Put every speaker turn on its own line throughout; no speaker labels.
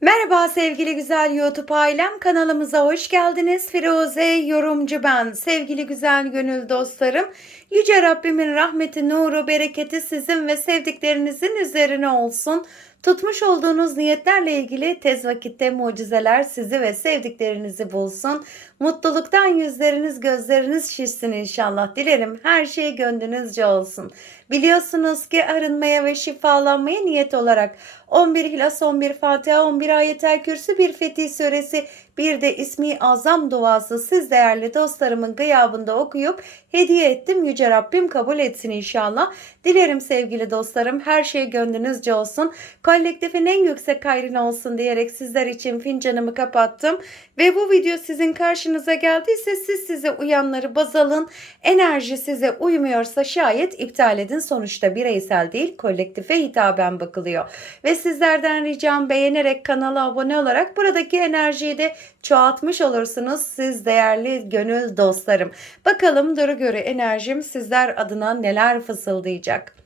Merhaba sevgili güzel YouTube ailem kanalımıza hoş geldiniz. Firuze yorumcu ben. Sevgili güzel gönül dostlarım. Yüce Rabbimin rahmeti, nuru, bereketi sizin ve sevdiklerinizin üzerine olsun. Tutmuş olduğunuz niyetlerle ilgili tez vakitte mucizeler sizi ve sevdiklerinizi bulsun. Mutluluktan yüzleriniz gözleriniz şişsin inşallah. Dilerim her şey gönlünüzce olsun. Biliyorsunuz ki arınmaya ve şifalanmaya niyet olarak 11 Hilas 11 Fatiha 11 Ayetel Kürsü bir Fetih Suresi bir de ismi azam duası siz değerli dostlarımın gıyabında okuyup hediye ettim. Yüce Rabbim kabul etsin inşallah. Dilerim sevgili dostlarım her şey gönlünüzce olsun. Kolektifin en yüksek hayrına olsun diyerek sizler için fincanımı kapattım. Ve bu video sizin karşınıza geldiyse siz size uyanları baz alın. Enerji size uymuyorsa şayet iptal edin. Sonuçta bireysel değil kolektife hitaben bakılıyor. Ve sizlerden ricam beğenerek kanala abone olarak buradaki enerjiyi de çoğaltmış olursunuz siz değerli gönül dostlarım. Bakalım duru göre enerjim sizler adına neler fısıldayacak.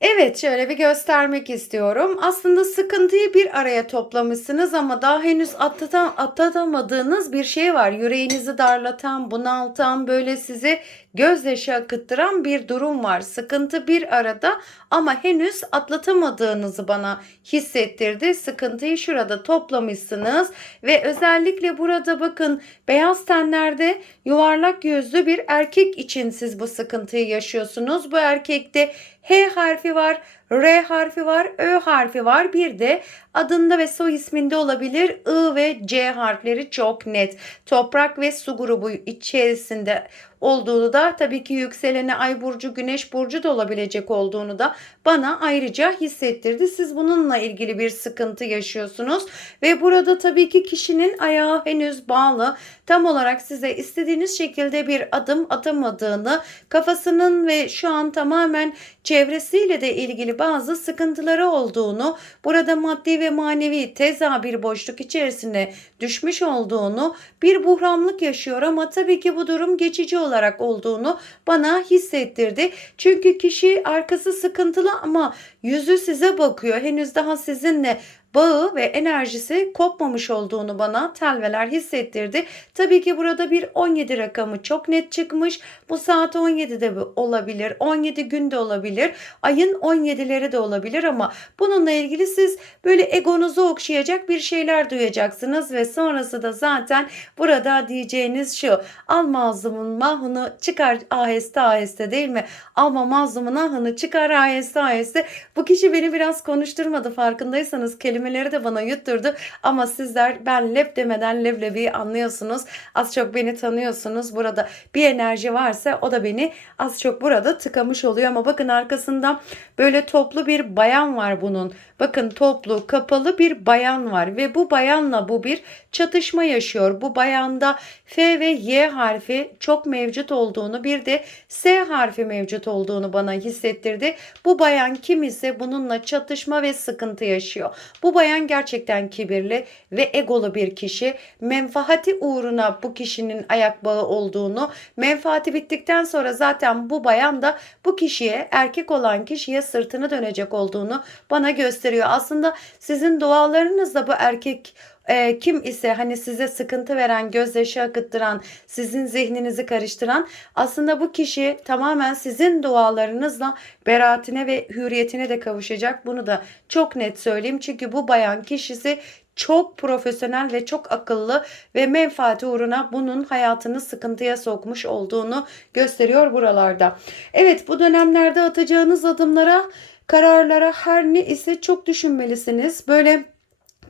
Evet şöyle bir göstermek istiyorum. Aslında sıkıntıyı bir araya toplamışsınız ama daha henüz atlatan, atlatamadığınız bir şey var. Yüreğinizi darlatan, bunaltan, böyle sizi gözyaşı akıttıran bir durum var. Sıkıntı bir arada ama henüz atlatamadığınızı bana hissettirdi. Sıkıntıyı şurada toplamışsınız ve özellikle burada bakın beyaz tenlerde yuvarlak yüzlü bir erkek için siz bu sıkıntıyı yaşıyorsunuz. Bu erkekte H harfi var, R harfi var, Ö harfi var. Bir de adında ve soy isminde olabilir I ve C harfleri çok net. Toprak ve su grubu içerisinde olduğunu da tabii ki yükseleni ay burcu, güneş burcu da olabilecek olduğunu da bana ayrıca hissettirdi. Siz bununla ilgili bir sıkıntı yaşıyorsunuz ve burada tabii ki kişinin ayağı henüz bağlı. Tam olarak size istediğiniz şekilde bir adım atamadığını, kafasının ve şu an tamamen çevresiyle de ilgili bazı sıkıntıları olduğunu, burada maddi ve manevi teza bir boşluk içerisine düşmüş olduğunu, bir buhranlık yaşıyor ama tabii ki bu durum geçici olarak olduğunu bana hissettirdi. Çünkü kişi arkası sıkıntılı ama yüzü size bakıyor. Henüz daha sizinle bağı ve enerjisi kopmamış olduğunu bana telveler hissettirdi. Tabii ki burada bir 17 rakamı çok net çıkmış. Bu saat 17'de olabilir, 17 günde olabilir, ayın 17'leri de olabilir ama bununla ilgili siz böyle egonuzu okşayacak bir şeyler duyacaksınız ve sonrası da zaten burada diyeceğiniz şu al mazlumun mahını çıkar aheste aheste değil mi? Alma mazlumun ahını çıkar aheste aheste. Bu kişi beni biraz konuşturmadı farkındaysanız kelimeleri de bana yutturdu ama sizler ben lep demeden leblebiyi anlıyorsunuz. Az çok beni tanıyorsunuz. Burada bir enerji varsa o da beni az çok burada tıkamış oluyor ama bakın arkasında böyle toplu bir bayan var bunun. Bakın toplu kapalı bir bayan var ve bu bayanla bu bir çatışma yaşıyor. Bu bayanda F ve Y harfi çok mevcut olduğunu bir de S harfi mevcut olduğunu bana hissettirdi. Bu bayan kim ise bununla çatışma ve sıkıntı yaşıyor. Bu bayan gerçekten kibirli ve egolu bir kişi. Menfaati uğruna bu kişinin ayak bağı olduğunu, menfaati bittikten sonra zaten bu bayan da bu kişiye, erkek olan kişiye sırtını dönecek olduğunu bana gösteriyor. Aslında sizin dualarınızla bu erkek e, kim ise hani size sıkıntı veren, gözyaşı akıttıran, sizin zihninizi karıştıran aslında bu kişi tamamen sizin dualarınızla beraatine ve hürriyetine de kavuşacak. Bunu da çok net söyleyeyim. Çünkü bu bayan kişisi çok profesyonel ve çok akıllı ve menfaati uğruna bunun hayatını sıkıntıya sokmuş olduğunu gösteriyor buralarda. Evet bu dönemlerde atacağınız adımlara, kararlara her ne ise çok düşünmelisiniz. Böyle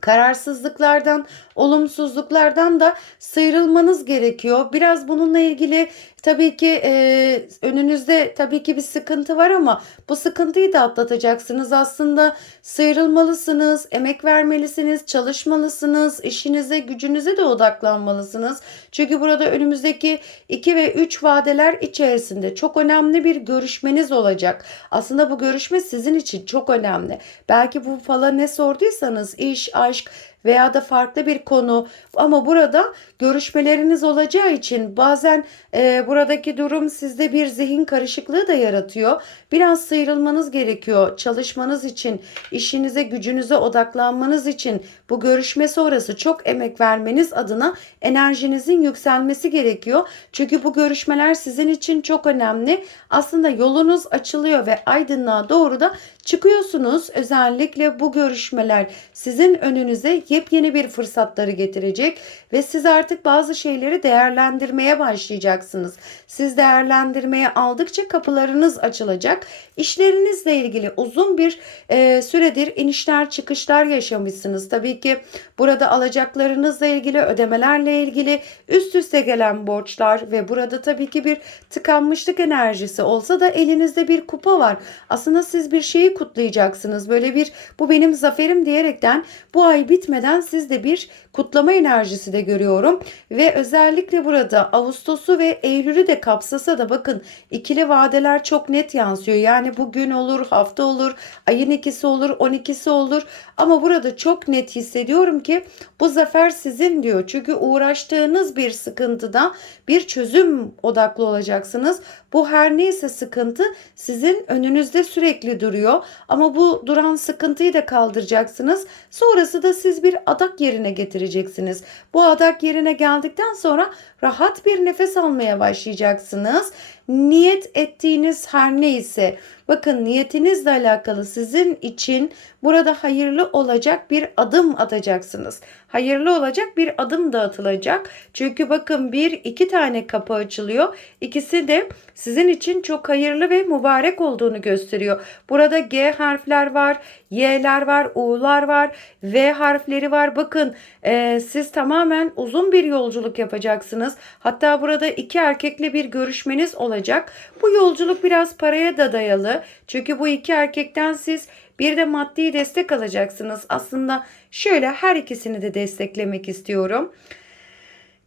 kararsızlıklardan, olumsuzluklardan da sıyrılmanız gerekiyor. Biraz bununla ilgili tabii ki e, önünüzde tabii ki bir sıkıntı var ama bu sıkıntıyı da atlatacaksınız. Aslında sıyrılmalısınız, emek vermelisiniz, çalışmalısınız, işinize, gücünüze de odaklanmalısınız. Çünkü burada önümüzdeki 2 ve 3 vadeler içerisinde çok önemli bir görüşmeniz olacak. Aslında bu görüşme sizin için çok önemli. Belki bu falan ne sorduysanız iş, aşk, veya da farklı bir konu ama burada görüşmeleriniz olacağı için bazen e, buradaki durum sizde bir zihin karışıklığı da yaratıyor. Biraz sıyrılmanız gerekiyor çalışmanız için, işinize, gücünüze odaklanmanız için bu görüşme sonrası çok emek vermeniz adına enerjinizin yükselmesi gerekiyor. Çünkü bu görüşmeler sizin için çok önemli. Aslında yolunuz açılıyor ve aydınlığa doğru da çıkıyorsunuz. Özellikle bu görüşmeler sizin önünüze yepyeni bir fırsatları getirecek ve siz artık bazı şeyleri değerlendirmeye başlayacaksınız. Siz değerlendirmeye aldıkça kapılarınız açılacak. İşlerinizle ilgili uzun bir e, süredir inişler çıkışlar yaşamışsınız. Tabii ki burada alacaklarınızla ilgili, ödemelerle ilgili üst üste gelen borçlar ve burada tabii ki bir tıkanmışlık enerjisi olsa da elinizde bir kupa var. Aslında siz bir şeyi kutlayacaksınız. Böyle bir bu benim zaferim diyerekten bu ay bitmeden siz de bir kutlama enerjisi de görüyorum. Ve özellikle burada Ağustos'u ve Eylül'ü de kapsasa da bakın ikili vadeler çok net yansıyor. Yani bugün olur, hafta olur, ayın ikisi olur, on ikisi olur. Ama burada çok net hissediyorum ki bu zafer sizin diyor. Çünkü uğraştığınız bir sıkıntıda bir çözüm odaklı olacaksınız. Bu her neyse sıkıntı sizin önünüzde sürekli duruyor. Ama bu duran sıkıntıyı da kaldıracaksınız. Sonrası da siz bir adak yerine getireceksiniz. Bu adak yerine geldikten sonra rahat bir nefes almaya başlayacaksınız. Niyet ettiğiniz her neyse bakın niyetinizle alakalı sizin için burada hayırlı olacak bir adım atacaksınız. Hayırlı olacak bir adım da atılacak. Çünkü bakın bir iki tane kapı açılıyor. İkisi de sizin için çok hayırlı ve mübarek olduğunu gösteriyor. Burada G harfler var, Y'ler var, U'lar var, V harfleri var. Bakın e, siz tamamen uzun bir yolculuk yapacaksınız. Hatta burada iki erkekle bir görüşmeniz olacak. Bu yolculuk biraz paraya da dayalı. Çünkü bu iki erkekten siz bir de maddi destek alacaksınız. Aslında şöyle her ikisini de desteklemek istiyorum.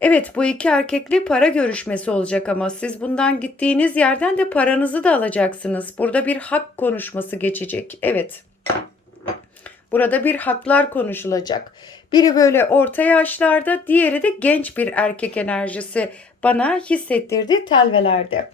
Evet bu iki erkekli para görüşmesi olacak ama siz bundan gittiğiniz yerden de paranızı da alacaksınız. Burada bir hak konuşması geçecek. Evet. Burada bir haklar konuşulacak. Biri böyle orta yaşlarda, diğeri de genç bir erkek enerjisi bana hissettirdi telvelerde.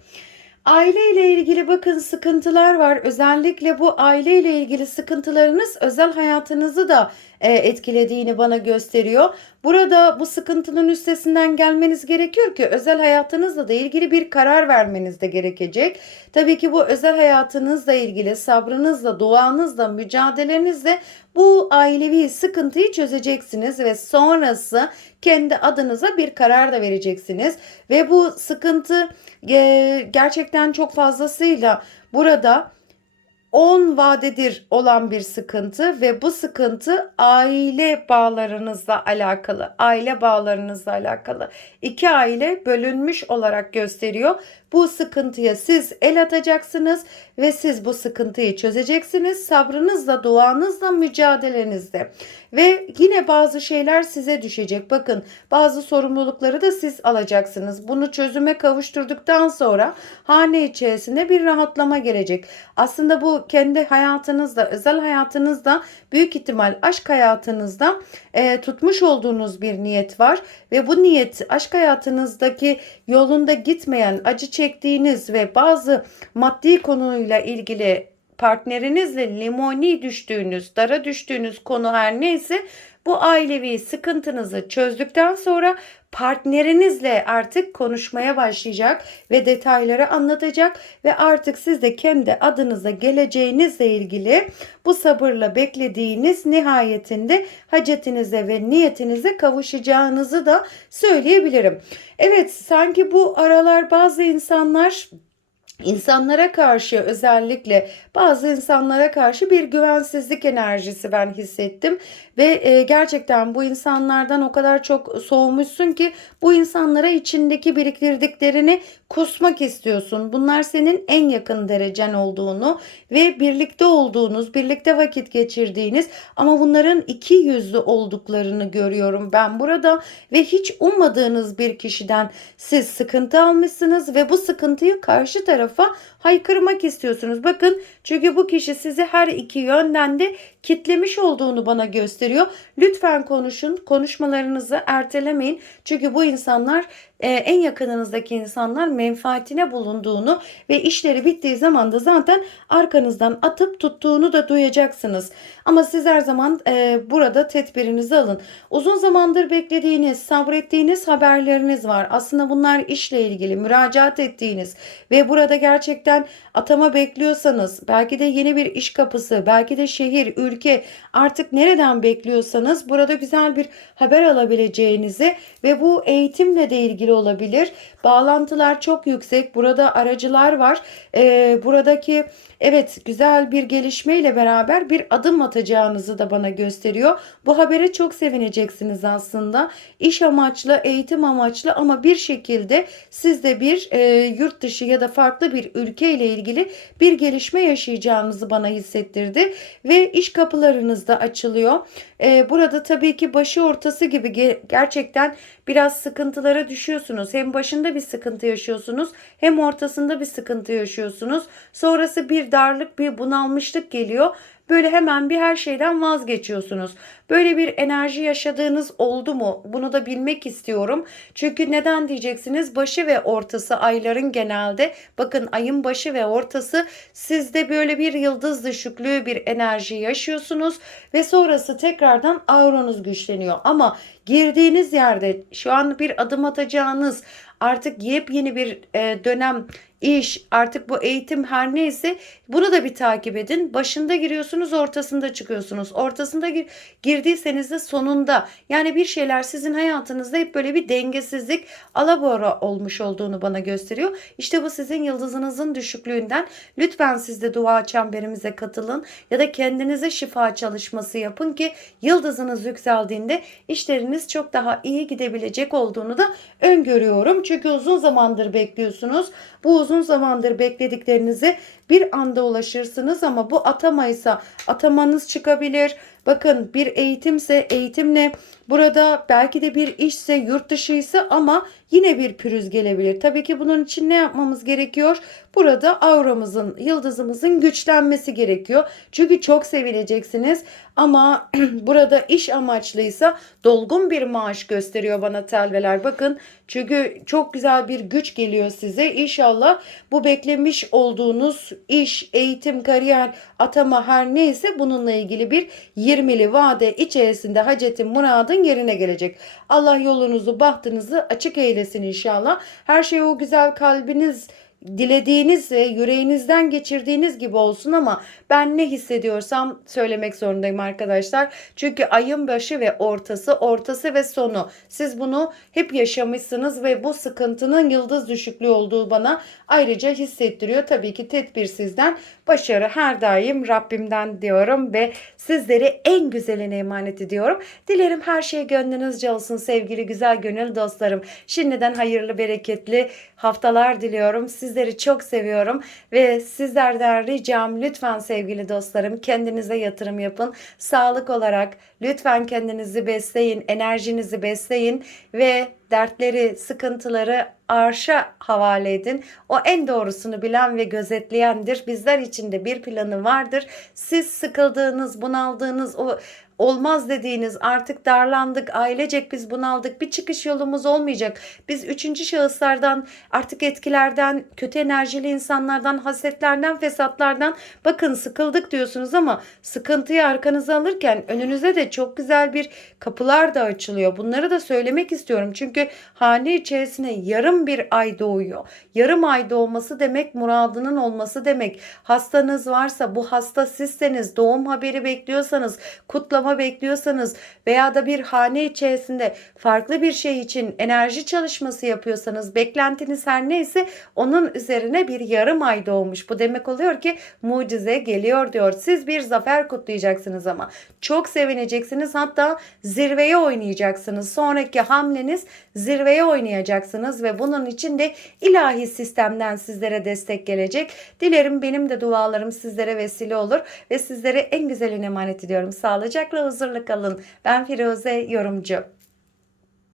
Aile ile ilgili bakın sıkıntılar var. Özellikle bu aile ile ilgili sıkıntılarınız özel hayatınızı da e, etkilediğini bana gösteriyor. Burada bu sıkıntının üstesinden gelmeniz gerekiyor ki özel hayatınızla da ilgili bir karar vermeniz de gerekecek. Tabii ki bu özel hayatınızla ilgili sabrınızla, duanızla, mücadelenizle bu ailevi sıkıntıyı çözeceksiniz ve sonrası kendi adınıza bir karar da vereceksiniz. Ve bu sıkıntı e, gerçekten çok fazlasıyla burada 10 vadedir olan bir sıkıntı ve bu sıkıntı aile bağlarınızla alakalı. Aile bağlarınızla alakalı. İki aile bölünmüş olarak gösteriyor. Bu sıkıntıya siz el atacaksınız ve siz bu sıkıntıyı çözeceksiniz. Sabrınızla, duanızla, mücadelenizle. Ve yine bazı şeyler size düşecek. Bakın bazı sorumlulukları da siz alacaksınız. Bunu çözüme kavuşturduktan sonra hane içerisinde bir rahatlama gelecek. Aslında bu kendi hayatınızda, özel hayatınızda büyük ihtimal aşk hayatınızda e, tutmuş olduğunuz bir niyet var. Ve bu niyet aşk hayatınızdaki yolunda gitmeyen, acı çektiğiniz ve bazı maddi konuyla ilgili partnerinizle limoni düştüğünüz, dara düştüğünüz konu her neyse bu ailevi sıkıntınızı çözdükten sonra partnerinizle artık konuşmaya başlayacak ve detayları anlatacak ve artık siz de kendi adınıza geleceğinizle ilgili bu sabırla beklediğiniz nihayetinde hacetinize ve niyetinize kavuşacağınızı da söyleyebilirim. Evet sanki bu aralar bazı insanlar İnsanlara karşı özellikle bazı insanlara karşı bir güvensizlik enerjisi ben hissettim ve e, gerçekten bu insanlardan o kadar çok soğumuşsun ki bu insanlara içindeki biriktirdiklerini kusmak istiyorsun. Bunlar senin en yakın derecen olduğunu ve birlikte olduğunuz, birlikte vakit geçirdiğiniz ama bunların iki yüzlü olduklarını görüyorum ben burada ve hiç ummadığınız bir kişiden siz sıkıntı almışsınız ve bu sıkıntıyı karşı taraf tarafa haykırmak istiyorsunuz. Bakın çünkü bu kişi sizi her iki yönden de kitlemiş olduğunu bana gösteriyor. Lütfen konuşun. Konuşmalarınızı ertelemeyin. Çünkü bu insanlar e, en yakınınızdaki insanlar menfaatine bulunduğunu ve işleri bittiği zaman da zaten arkanızdan atıp tuttuğunu da duyacaksınız. Ama siz her zaman e, burada tedbirinizi alın. Uzun zamandır beklediğiniz, sabrettiğiniz haberleriniz var. Aslında bunlar işle ilgili müracaat ettiğiniz ve burada gerçekten atama bekliyorsanız, belki de yeni bir iş kapısı, belki de şehir, ülke artık nereden bekliyorsanız burada güzel bir haber alabileceğinizi ve bu eğitimle de ilgili olabilir. Bağlantılar çok yüksek. Burada aracılar var. Ee, buradaki evet güzel bir gelişmeyle beraber bir adım atacağınızı da bana gösteriyor. Bu habere çok sevineceksiniz aslında. İş amaçlı, eğitim amaçlı ama bir şekilde siz de bir e, yurt dışı ya da farklı bir ülke ile ilgili bir gelişme yaşayacağınızı bana hissettirdi ve iş kapılarınız da açılıyor. E, burada tabii ki başı ortası gibi ge- gerçekten biraz sıkıntılara düşüyorsunuz. Hem başında bir sıkıntı yaşıyorsunuz hem ortasında bir sıkıntı yaşıyorsunuz. Sonrası bir darlık, bir bunalmışlık geliyor. Böyle hemen bir her şeyden vazgeçiyorsunuz. Böyle bir enerji yaşadığınız oldu mu? Bunu da bilmek istiyorum. Çünkü neden diyeceksiniz? Başı ve ortası ayların genelde bakın ayın başı ve ortası sizde böyle bir yıldız düşüklüğü bir enerji yaşıyorsunuz ve sonrası tekrardan auronuz güçleniyor. Ama girdiğiniz yerde şu an bir adım atacağınız artık yepyeni bir e, dönem iş artık bu eğitim her neyse bunu da bir takip edin. Başında giriyorsunuz ortasında çıkıyorsunuz. Ortasında gir, girdiyseniz de sonunda yani bir şeyler sizin hayatınızda hep böyle bir dengesizlik alabora olmuş olduğunu bana gösteriyor. İşte bu sizin yıldızınızın düşüklüğünden lütfen siz de dua çemberimize katılın ya da kendinize şifa çalışması yapın ki yıldızınız yükseldiğinde işleriniz çok daha iyi gidebilecek olduğunu da öngörüyorum. Çünkü uzun zamandır bekliyorsunuz. Bu uzun zamandır beklediklerinizi bir anda ulaşırsınız ama bu atamaysa atamanız çıkabilir. Bakın bir eğitimse eğitimle burada belki de bir işse yurt dışıysa ama yine bir pürüz gelebilir. Tabii ki bunun için ne yapmamız gerekiyor? Burada auramızın, yıldızımızın güçlenmesi gerekiyor. Çünkü çok sevileceksiniz ama burada iş amaçlıysa dolgun bir maaş gösteriyor bana telveler. Bakın çünkü çok güzel bir güç geliyor size. İnşallah bu beklemiş olduğunuz iş, eğitim, kariyer, atama her neyse bununla ilgili bir 20'li vade içerisinde hacetin muradın yerine gelecek. Allah yolunuzu, bahtınızı açık eylesin inşallah. Her şey o güzel kalbiniz dilediğiniz yüreğinizden geçirdiğiniz gibi olsun ama ben ne hissediyorsam söylemek zorundayım arkadaşlar. Çünkü ayın başı ve ortası, ortası ve sonu. Siz bunu hep yaşamışsınız ve bu sıkıntının yıldız düşüklüğü olduğu bana ayrıca hissettiriyor. Tabii ki tedbir sizden, başarı her daim Rabbimden diyorum ve sizleri en güzeline emanet ediyorum. Dilerim her şey gönlünüzce olsun sevgili güzel gönül dostlarım. Şimdiden hayırlı, bereketli haftalar diliyorum. Sizleri çok seviyorum ve sizlerden ricam lütfen sevgili dostlarım kendinize yatırım yapın. Sağlık olarak lütfen kendinizi besleyin, enerjinizi besleyin ve dertleri, sıkıntıları arşa havale edin. O en doğrusunu bilen ve gözetleyendir. Bizler için de bir planı vardır. Siz sıkıldığınız, bunaldığınız o olmaz dediğiniz artık darlandık ailecek biz bunaldık bir çıkış yolumuz olmayacak. Biz üçüncü şahıslardan artık etkilerden kötü enerjili insanlardan hasetlerden fesatlardan bakın sıkıldık diyorsunuz ama sıkıntıyı arkanıza alırken önünüze de çok güzel bir kapılar da açılıyor. Bunları da söylemek istiyorum çünkü hane içerisine yarım bir ay doğuyor. Yarım ay doğması demek muradının olması demek. Hastanız varsa bu hasta sizseniz doğum haberi bekliyorsanız kutlama bekliyorsanız veya da bir hane içerisinde farklı bir şey için enerji çalışması yapıyorsanız beklentiniz her neyse onun üzerine bir yarım ay doğmuş. Bu demek oluyor ki mucize geliyor diyor. Siz bir zafer kutlayacaksınız ama çok sevineceksiniz hatta zirveye oynayacaksınız. Sonraki hamleniz zirveye oynayacaksınız ve bunun için de ilahi sistemden sizlere destek gelecek. Dilerim benim de dualarım sizlere vesile olur ve sizlere en güzelini emanet ediyorum. Sağlıcakla huzurlu kalın. Ben Firuze Yorumcu.